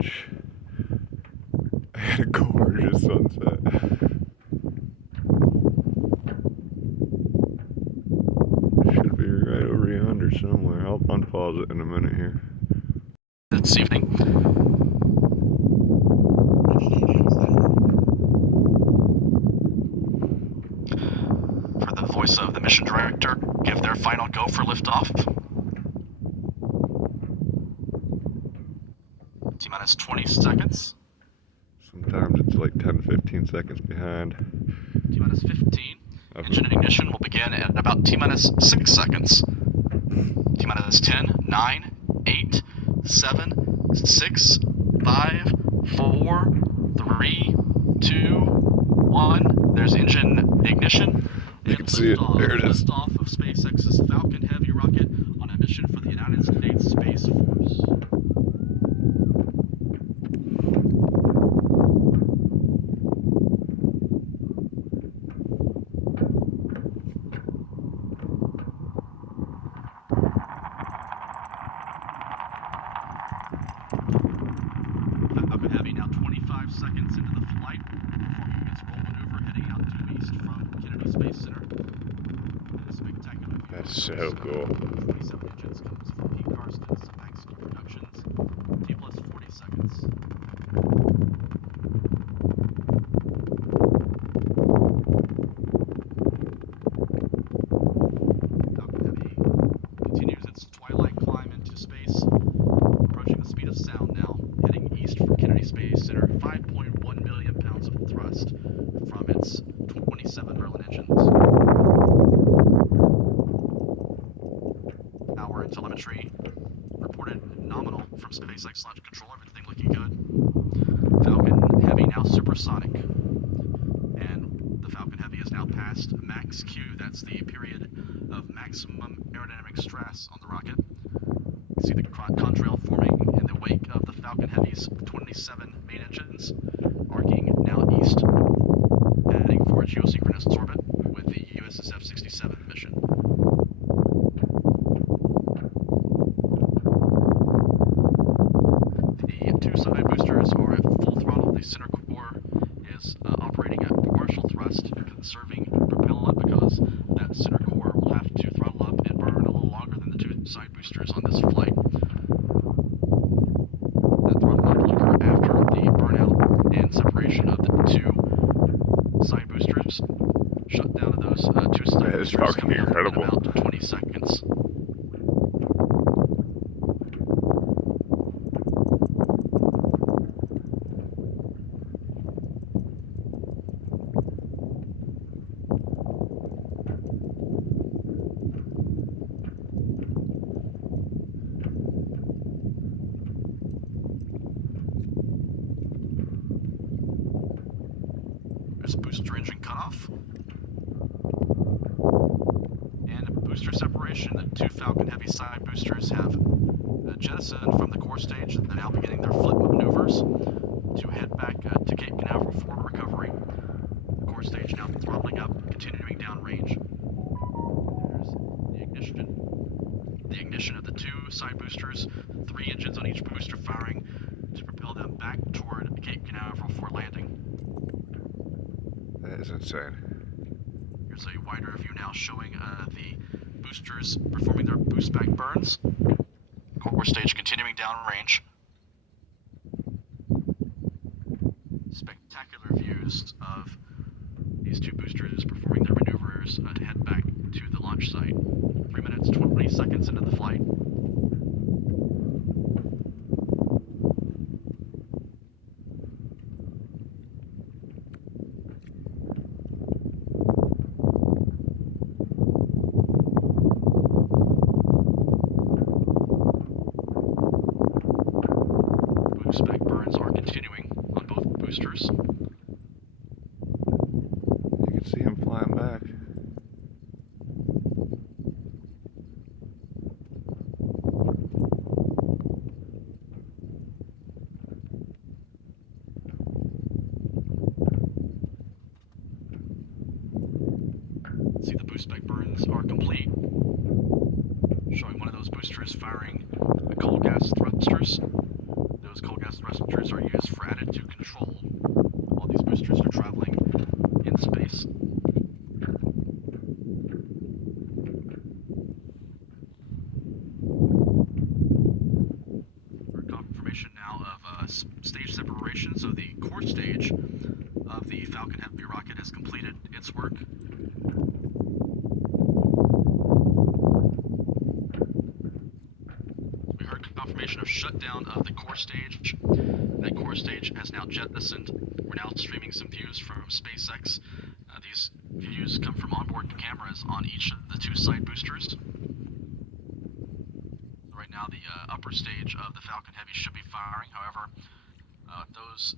beach and a gorgeous sunset. Should be right over yonder somewhere. I'll unpause it in a minute here. This evening. For the voice of the mission director, give their final go for liftoff. T-minus 20 seconds. Sometimes it's like 10-15 seconds behind. T-minus 15. Engine ignition will begin at about T-minus 6 seconds. T-minus 10, 9, 8, 7, 6, 5, 4, 3, 2, 1. There's engine ignition. You can see it. There it is. Liftoff of SpaceX's Falcon Heavy rocket on a mission for the United States Space Force. Falcon Heavy now 25 seconds into the flight, performing its roll maneuver heading out due east from Kennedy Space Center. A spectacular view. That's so cool. 27 engines comes from Pete Carson's Maxwell Productions. T plus 40 seconds. Falcon Heavy continues its twilight climb into space, approaching the speed of sound now, heading east from Kennedy Space Center. 5.1 million pounds of thrust from its 27 Merlin engines. Our telemetry reported nominal from SpaceX launch control, everything looking good. Falcon Heavy now supersonic, and the Falcon Heavy is now past max Q. That's the period of maximum aerodynamic stress on the rocket. You can see the contrail forming in the wake of the Falcon Heavy's 27 main engines, arcing now east, heading for a geosynchronous orbit with the USS F-67 mission. The two side boosters are at full throttle. The center core is operating at partial thrust, conserving propellant because that center core will have to throttle up and burn a little longer than the two side boosters on this flight. That throttle up will occur after the burnout and separation of the two side boosters. Shutdown of those two side That is boosters fucking coming up in incredible. about 20 seconds. There's booster engine cutoff. And booster separation. The two Falcon Heavy side boosters have jettisoned from the core stage. They're now beginning their flip maneuvers to head back to Cape Canaveral for recovery. The core stage now throttling up, continuing downrange. There's the ignition. The ignition of the two side boosters, 3 engines on each booster firing to propel them back toward Cape Canaveral for landing. That is insane. Here's a wider view now showing the boosters performing their boost back burns. Core stage continuing downrange. Spectacular views of these two boosters performing their maneuvers to head back to the launch site. 3 minutes, 20 seconds into the flight. Boost back burns are continuing on both boosters. You can see him flying back. See, the boost back burns are complete, showing one of those boosters firing cold gas thrusters. Those cold gas thrusters are used for attitude control while these boosters are traveling in space. For confirmation now of stage separation, so the core stage of the Falcon Heavy rocket has completed its work. We heard confirmation of shutdown of the core stage. That core stage has now jettisoned. We're now streaming some views from SpaceX. These views come from onboard cameras on each of the two side boosters. Right now, the upper stage of the Falcon Heavy should be firing. However, those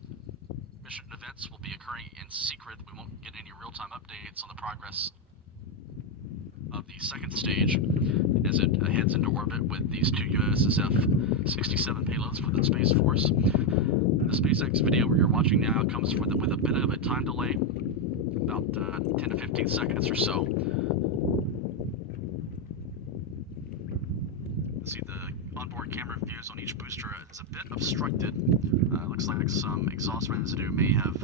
mission events will be occurring in secret. We won't get any real-time updates on the progress of the second stage as it heads into orbit with these two USSF-67 payloads for the Space Force. The SpaceX video you're watching now comes with a bit of a time delay, about 10 to 15 seconds or so. See the onboard camera views on each booster is a bit obstructed. Looks like some exhaust residue may have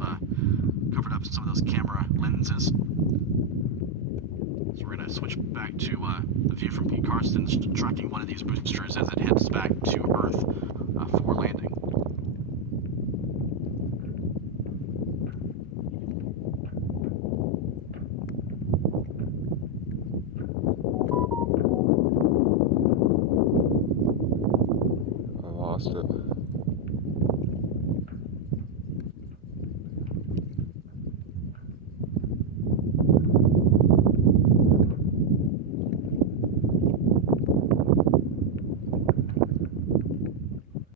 covered up some of those camera lenses. So we're going to switch back to the view from Pete Carson's tracking one of these boosters as it heads back to Earth for landing. I lost it.